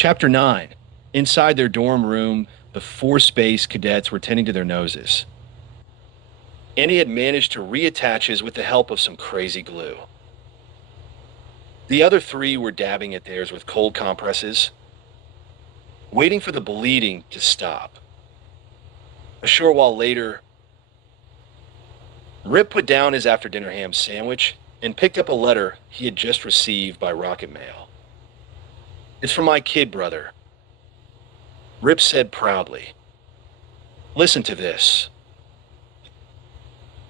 Chapter 9. Inside their dorm room, the four space cadets were tending to their noses. Andy had managed to reattach his with the help of some crazy glue. The other three were dabbing at theirs with cold compresses, waiting for the bleeding to stop. A short while later, Rip put down his after-dinner ham sandwich and picked up a letter he had just received by rocket mail. "It's from my kid brother," Rip said proudly. "Listen to this."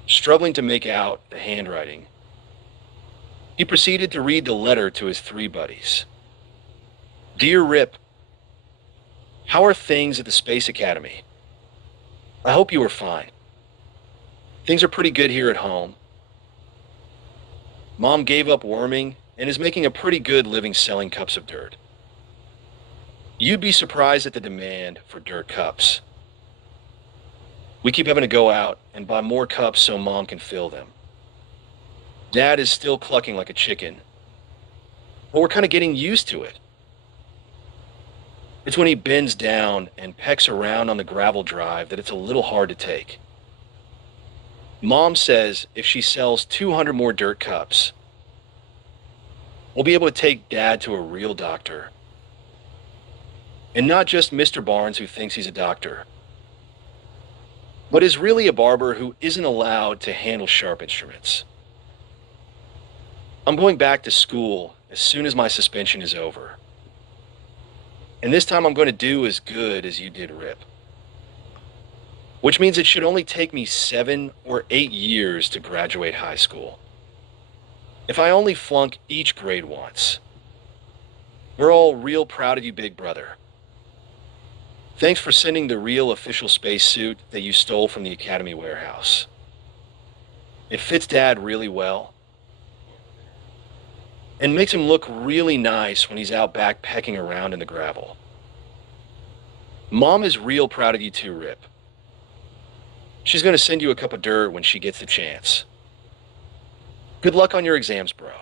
Struggling to make out the handwriting, he proceeded to read the letter to his three buddies. "Dear Rip, how are things at the Space Academy? I hope you are fine. Things are pretty good here at home. Mom gave up worming and is making a pretty good living selling cups of dirt. You'd be surprised at the demand for dirt cups. We keep having to go out and buy more cups so Mom can fill them. Dad is still clucking like a chicken, but we're kind of getting used to it. It's when he bends down and pecks around on the gravel drive that it's a little hard to take. Mom says if she sells 200 more dirt cups, we'll be able to take Dad to a real doctor. And not just Mr. Barnes who thinks he's a doctor, but is really a barber who isn't allowed to handle sharp instruments. I'm going back to school as soon as my suspension is over. And this time I'm going to do as good as you did, Rip. Which means it should only take me 7 or 8 years to graduate high school. If I only flunk each grade once. We're all real proud of you, big brother. Thanks for sending the real official spacesuit that you stole from the Academy warehouse. It fits Dad really well and makes him look really nice when he's out back pecking around in the gravel. Mom is real proud of you too, Rip. She's going to send you a cup of dirt when she gets the chance. Good luck on your exams, bro.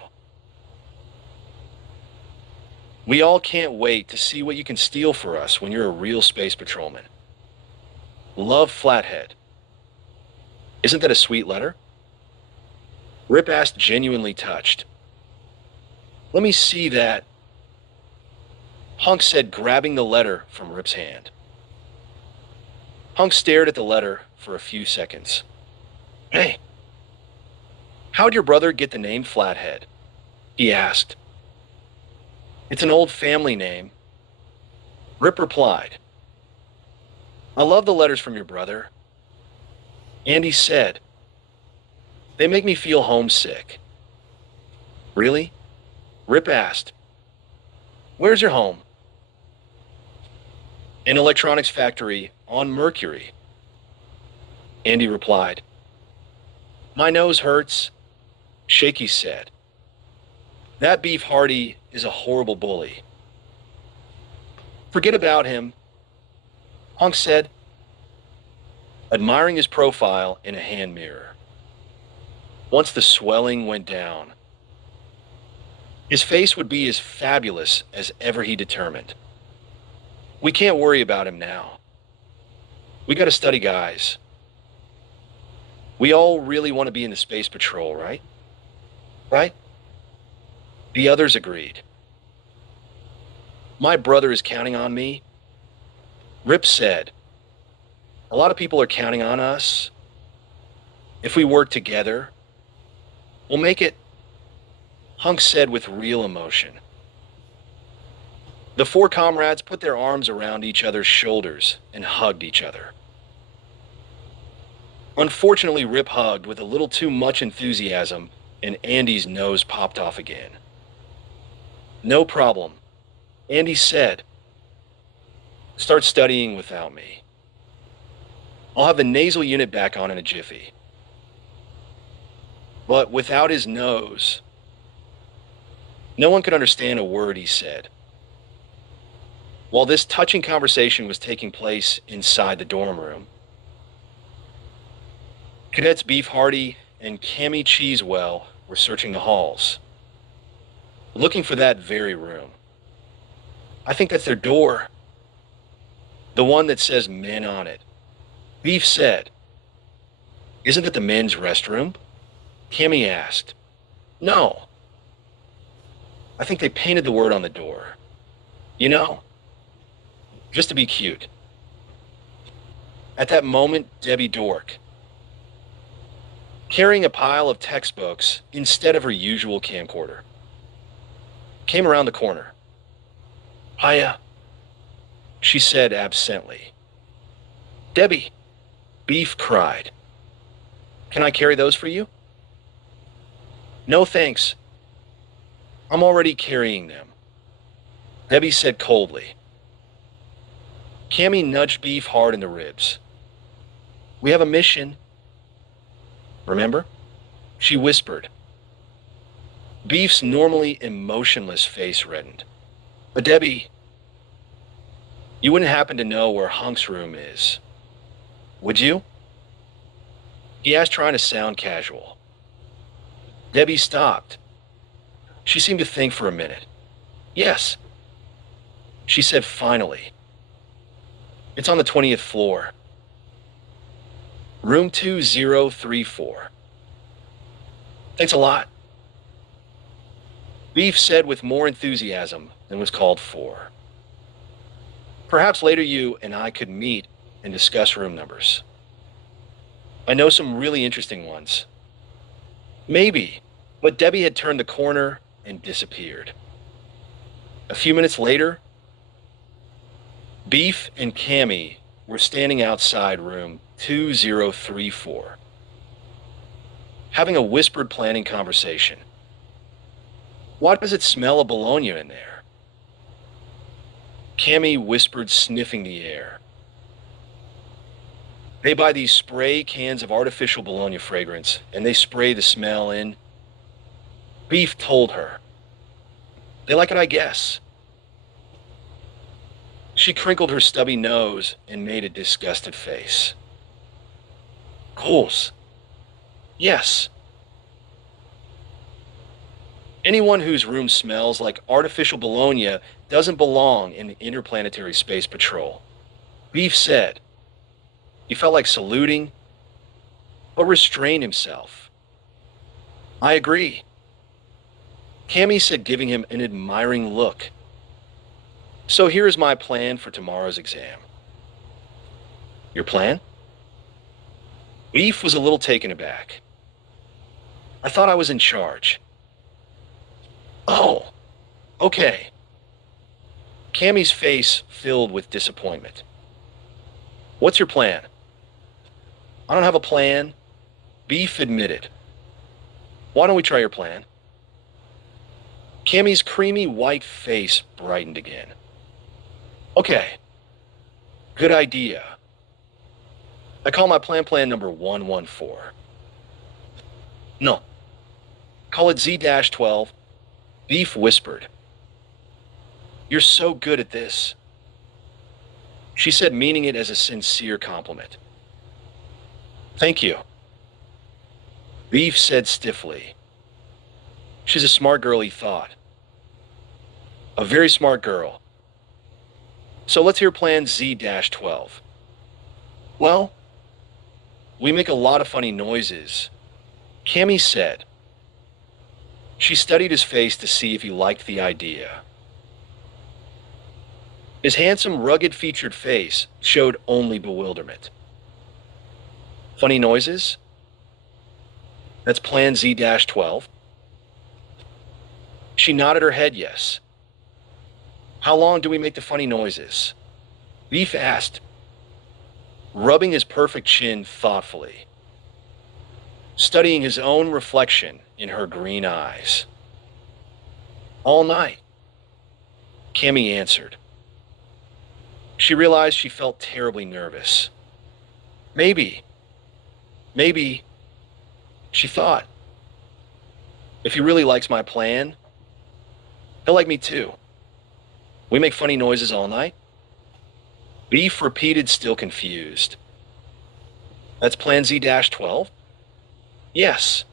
We all can't wait to see what you can steal for us when you're a real space patrolman. Love, Flathead." Isn't that a sweet letter? Rip asked, genuinely touched. "Let me see that," Hunk said, grabbing the letter from Rip's hand. Hunk stared at the letter for a few seconds. "Hey, how'd your brother get the name Flathead?" he asked. "It's an old family name," Rip replied. "I love the letters from your brother." Andy said, "They make me feel homesick." "Really?" Rip asked. "Where's your home?" "An electronics factory on Mercury," Andy replied. "My nose hurts," Shaky said. "That Beef Hardy is a horrible bully." "Forget about him," Hunk said, admiring his profile in a hand mirror. Once the swelling went down, his face would be as fabulous as ever he determined. "We can't worry about him now. We gotta study guys. We all really want to be in the Space Patrol, right? Right?" The others agreed. "My brother is counting on me," Rip said. "A lot of people are counting on us. If we work together, we'll make it," Hunk said with real emotion. The four comrades put their arms around each other's shoulders and hugged each other. Unfortunately, Rip hugged with a little too much enthusiasm, and Andy's nose popped off again. "No problem," Andy said. "Start studying without me. I'll have the nasal unit back on in a jiffy." But without his nose, no one could understand a word he said. While this touching conversation was taking place inside the dorm room, Cadets Beef Hardy and Cammy Cheesewell were searching the halls, looking for that very room. I think that's their door. The one that says men on it. Beef said, "Isn't it the men's restroom?" Cammy asked. "No. I think they painted the word on the door. You know, just to be cute." At that moment, Debbie Dork, carrying a pile of textbooks instead of her usual camcorder, came around the corner. "Hiya," she said absently. "Debbie," Beef cried. "Can I carry those for you?" "No, thanks. I'm already carrying them," Debbie said coldly. Cammy nudged Beef hard in the ribs. "We have a mission. Remember?" she whispered. Beef's normally emotionless face reddened. "But Debbie, you wouldn't happen to know where Hunk's room is, would you?" he asked, trying to sound casual. Debbie stopped. She seemed to think for a minute. "Yes," she said finally. "It's on the 20th floor. Room 2034. Thanks a lot," Beef said with more enthusiasm than was called for. "Perhaps later you and I could meet and discuss room numbers. I know some really interesting ones." Maybe, but Debbie had turned the corner and disappeared. A few minutes later, Beef and Cammy were standing outside room 2034, having a whispered planning conversation. "Why does it smell of bologna in there?" Cammy whispered, sniffing the air. "They buy these spray cans of artificial bologna fragrance, and they spray the smell in." Beef told her. "They like it, I guess." She crinkled her stubby nose and made a disgusted face. "Coals. Yes. Anyone whose room smells like artificial bologna doesn't belong in the Interplanetary Space Patrol," Beef said. He felt like saluting, but restrained himself. "I agree," Cammy said, giving him an admiring look. "So here is my plan for tomorrow's exam." "Your plan?" Beef was a little taken aback. "I thought I was in charge." "Oh, okay." Cammy's face filled with disappointment. "What's your plan?" "I don't have a plan," Beef admitted. "Why don't we try your plan?" Cammy's creamy white face brightened again. "Okay. Good idea. I call my plan number 114. "No. Call it Z-12, Beef whispered. "You're so good at this," she said, meaning it as a sincere compliment. "Thank you," Beef said stiffly. She's a smart girl, he thought. A very smart girl. So let's hear plan Z-12. "Well, we make a lot of funny noises," Cammy said. She studied his face to see if he liked the idea. His handsome, rugged-featured face showed only bewilderment. "Funny noises? That's plan Z-12? She nodded her head yes. "How long do we make the funny noises?" Beef asked, rubbing his perfect chin thoughtfully, studying his own reflection in her green eyes. "All night," Cammy answered. She realized she felt terribly nervous. Maybe, she thought, if he really likes my plan, he'll like me too. We make funny noises all night? Beef repeated, still confused. That's plan Z-12? Yes.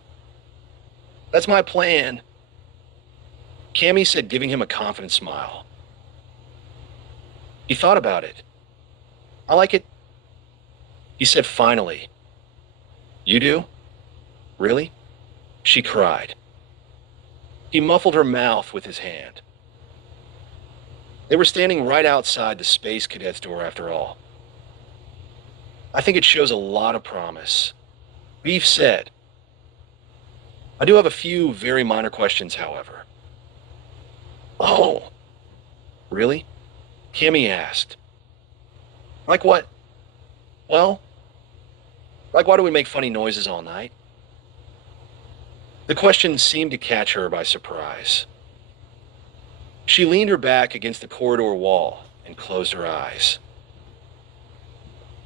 That's my plan, Cammy said, giving him a confident smile. He thought about it. I like it, he said finally. You do? Really? She cried. He muffled her mouth with his hand. They were standing right outside the Space Cadets door after all. I think it shows a lot of promise, Beef said. I do have a few very minor questions, however. Oh, really? Cammy asked. Like what? Well, like why do we make funny noises all night? The question seemed to catch her by surprise. She leaned her back against the corridor wall and closed her eyes.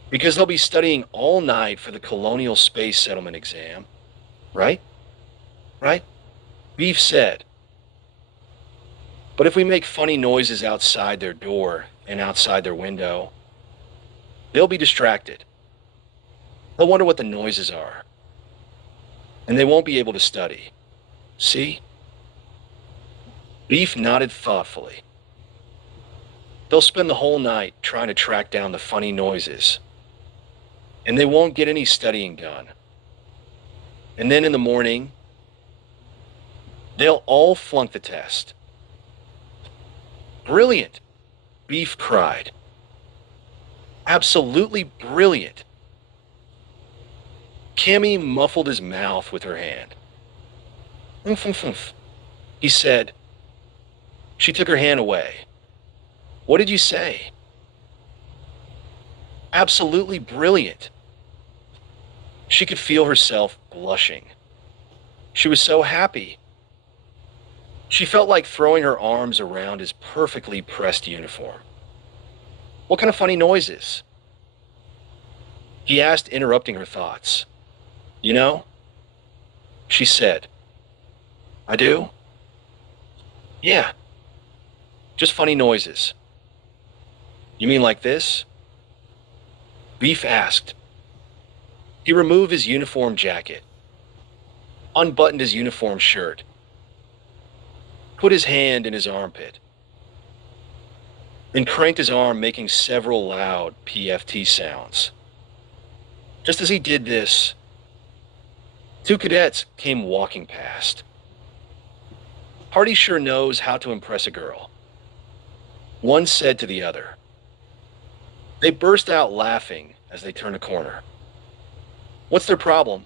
Because they'll be studying all night for the Colonial Space Settlement exam, right? Right? Beef said. But if we make funny noises outside their door and outside their window, they'll be distracted. They'll wonder what the noises are. And they won't be able to study. See? Beef nodded thoughtfully. They'll spend the whole night trying to track down the funny noises. And they won't get any studying done. And then in the morning, they'll all flunk the test. Brilliant, Beef cried. Absolutely brilliant. Cammy muffled his mouth with her hand. Oomph, oomph, oomph, he said. She took her hand away. What did you say? Absolutely brilliant. She could feel herself blushing. She was so happy. She felt like throwing her arms around his perfectly pressed uniform. What kind of funny noises? He asked, interrupting her thoughts. You know? She said. I do? Yeah. Just funny noises. You mean like this? Beef asked. He removed his uniform jacket, unbuttoned his uniform shirt, put his hand in his armpit, and cranked his arm, making several loud PFT sounds. Just as he did this, two cadets came walking past. Hardy sure knows how to impress a girl, one said to the other. They burst out laughing as they turned a corner. What's their problem?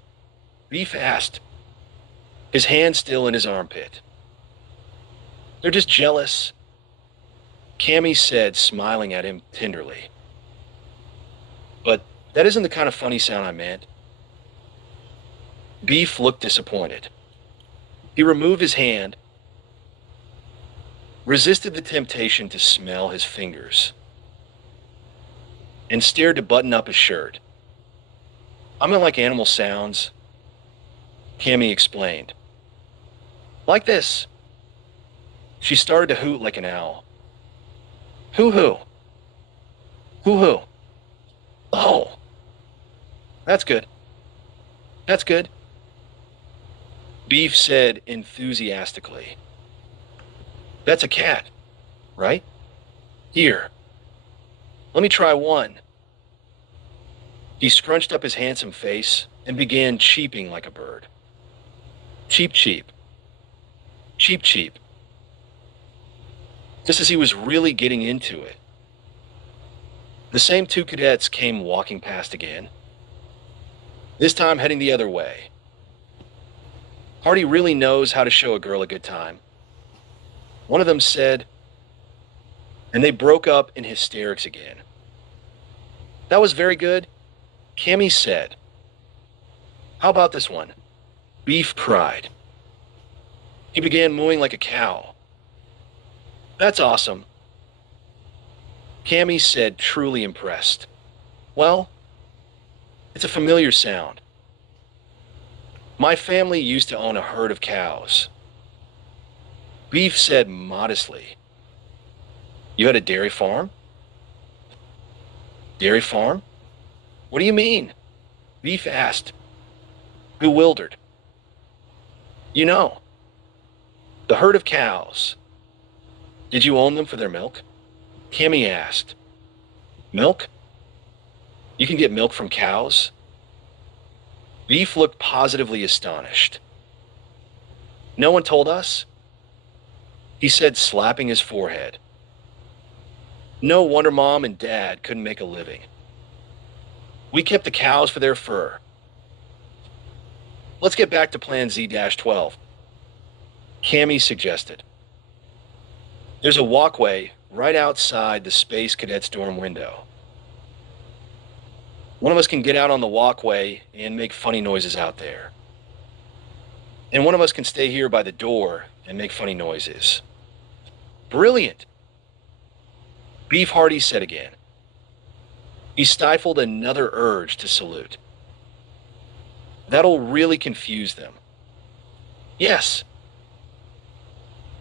Beef asked, his hand still in his armpit. They're just jealous, Cammy said, smiling at him tenderly. But that isn't the kind of funny sound I meant. Beef looked disappointed. He removed his hand, resisted the temptation to smell his fingers, and stared to button up his shirt. I meant like animal sounds, Cammy explained. Like this. She started to hoot like an owl. Hoo-hoo. Hoo-hoo. Oh. That's good. That's good. Beef said enthusiastically. That's a cat, right? Here. Let me try one. He scrunched up his handsome face and began cheeping like a bird. Cheep, cheep. Cheep, cheep. Just as he was really getting into it, the same two cadets came walking past again, this time heading the other way. Hardy really knows how to show a girl a good time, one of them said, and they broke up in hysterics again. That was very good, Cammy said. How about this one? Beef cried. He began mooing like a cow. That's awesome, Cammy said, truly impressed. Well, it's a familiar sound. My family used to own a herd of cows. Beef said modestly. You had a dairy farm? Dairy farm? What do you mean? Beef asked, bewildered. You know, the herd of cows. Did you own them for their milk? Cammy asked. Milk? You can get milk from cows? Beef looked positively astonished. No one told us? He said, slapping his forehead. No wonder Mom and Dad couldn't make a living. We kept the cows for their fur. Let's get back to Plan Z-12. Cammy suggested. There's a walkway right outside the Space Cadets dorm window. One of us can get out on the walkway and make funny noises out there. And one of us can stay here by the door and make funny noises. Brilliant! Beef Hardy said again. He stifled another urge to salute. That'll really confuse them. Yes.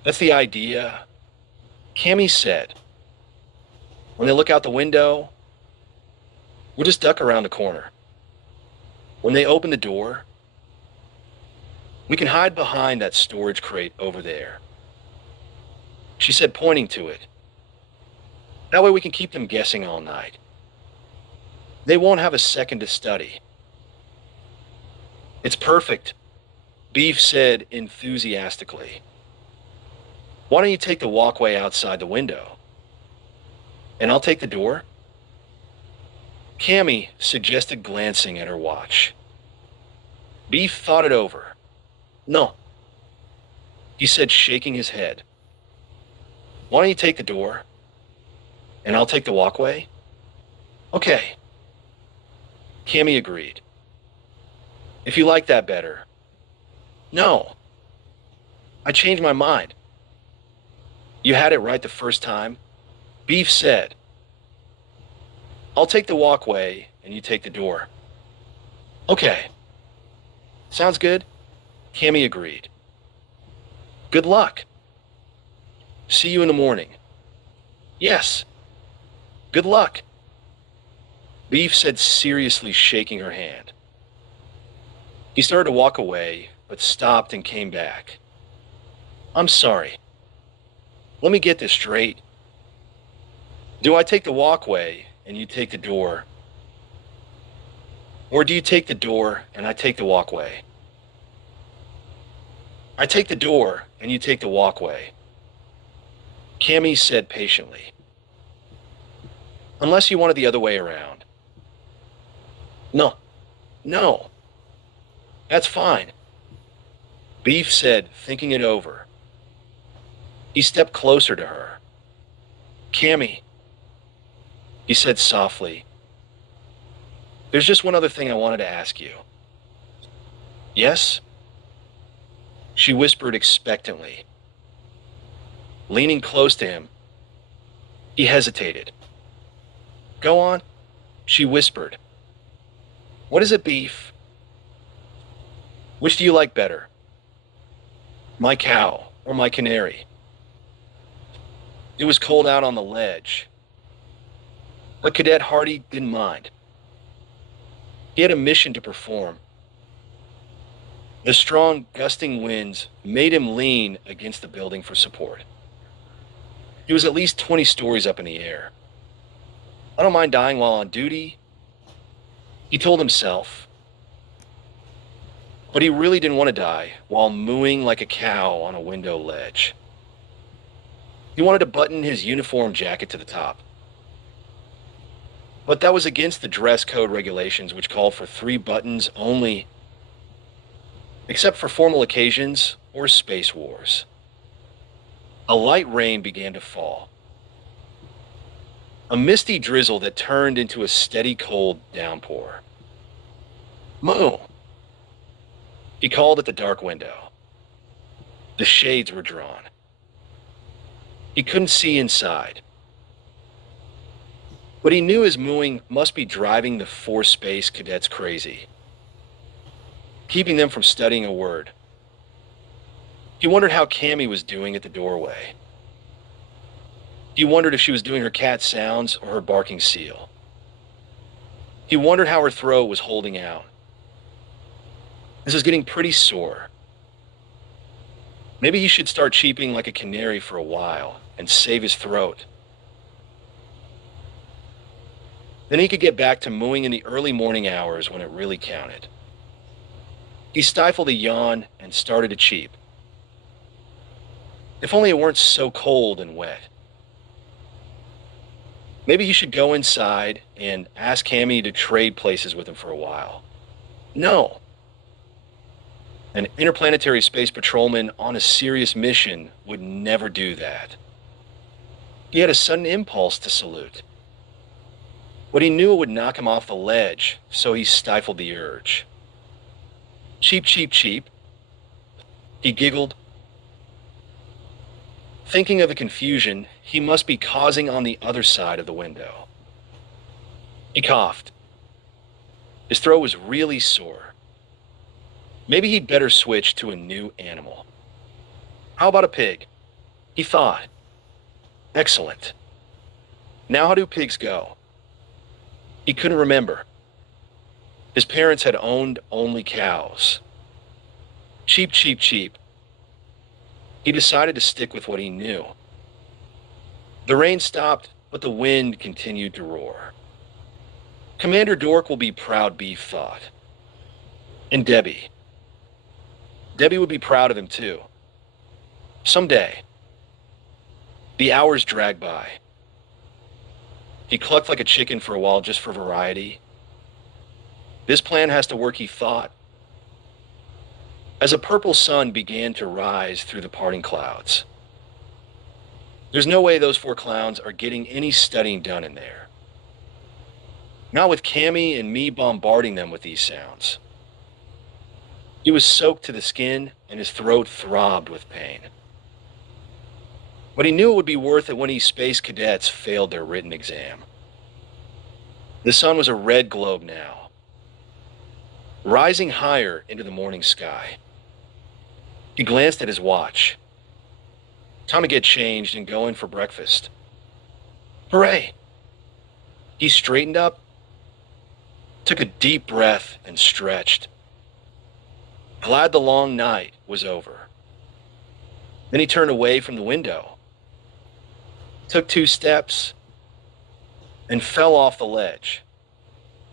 That's the idea. Cammy said. When they look out the window, we'll just duck around the corner. When they open the door, we can hide behind that storage crate over there. She said, pointing to it. That way we can keep them guessing all night. They won't have a second to study. It's perfect, Beef said enthusiastically. Why don't you take the walkway outside the window? And I'll take the door? Cammy suggested, glancing at her watch. Beef thought it over. No, he said, shaking his head. Why don't you take the door? And I'll take the walkway? Okay. Cammy agreed. If you like that better. No. I changed my mind. You had it right the first time, Beef said. I'll take the walkway and you take the door. Okay. Sounds good? Cammy agreed. Good luck. See you in the morning. Yes. Good luck. Beef said, seriously, shaking her hand. He started to walk away, but stopped and came back. I'm sorry. Let me get this straight. Do I take the walkway and you take the door? Or do you take the door and I take the walkway? I take the door and you take the walkway. Cammy said patiently. Unless you want it the other way around. No. That's fine. Beef said, thinking it over. He stepped closer to her. Cammy, he said softly. There's just one other thing I wanted to ask you. Yes? She whispered expectantly. Leaning close to him, he hesitated. Go on, she whispered. What is it, Beef? Which do you like better? My cow or my canary? It was cold out on the ledge, but Cadet Hardy didn't mind. He had a mission to perform. The strong, gusting winds made him lean against the building for support. He was at least 20 stories up in the air. I don't mind dying while on duty, he told himself. But he really didn't want to die while mooing like a cow on a window ledge. He wanted to button his uniform jacket to the top. But that was against the dress code regulations, which called for 3 buttons only, except for formal occasions or space wars. A light rain began to fall. A misty drizzle that turned into a steady cold downpour. Moo! He called at the dark window. The shades were drawn. He couldn't see inside. But he knew his mooing must be driving the 4 space cadets crazy, keeping them from studying a word. He wondered how Cammy was doing at the doorway. He wondered if she was doing her cat sounds or her barking seal. He wondered how her throat was holding out. This was getting pretty sore. Maybe he should start cheeping like a canary for a while and save his throat. Then he could get back to mooing in the early morning hours when it really counted. He stifled a yawn and started to cheep. If only it weren't so cold and wet. Maybe he should go inside and ask Cammy to trade places with him for a while. No. An interplanetary space patrolman on a serious mission would never do that. He had a sudden impulse to salute. But he knew it would knock him off the ledge, so he stifled the urge. Cheep, cheep, cheep. He giggled. Thinking of the confusion he must be causing on the other side of the window. He coughed. His throat was really sore. Maybe he'd better switch to a new animal. How about a pig? He thought. Excellent. Now how do pigs go? He couldn't remember. His parents had owned only cows. Cheep, cheep, cheep. He decided to stick with what he knew. The rain stopped, but the wind continued to roar. Commander Dork will be proud, Beef thought. And Debbie. Debbie would be proud of him too. Someday. The hours dragged by. He clucked like a chicken for a while just for variety. This plan has to work, he thought. As a purple sun began to rise through the parting clouds. There's no way those 4 clowns are getting any studying done in there. Not with Cammy and me bombarding them with these sounds. He was soaked to the skin and his throat throbbed with pain. But he knew it would be worth it when these space cadets failed their written exam. The sun was a red globe now, rising higher into the morning sky. He glanced at his watch. Time to get changed and go in for breakfast. Hooray! He straightened up, took a deep breath, and stretched. Glad the long night was over. Then he turned away from the window, took 2 steps, and fell off the ledge.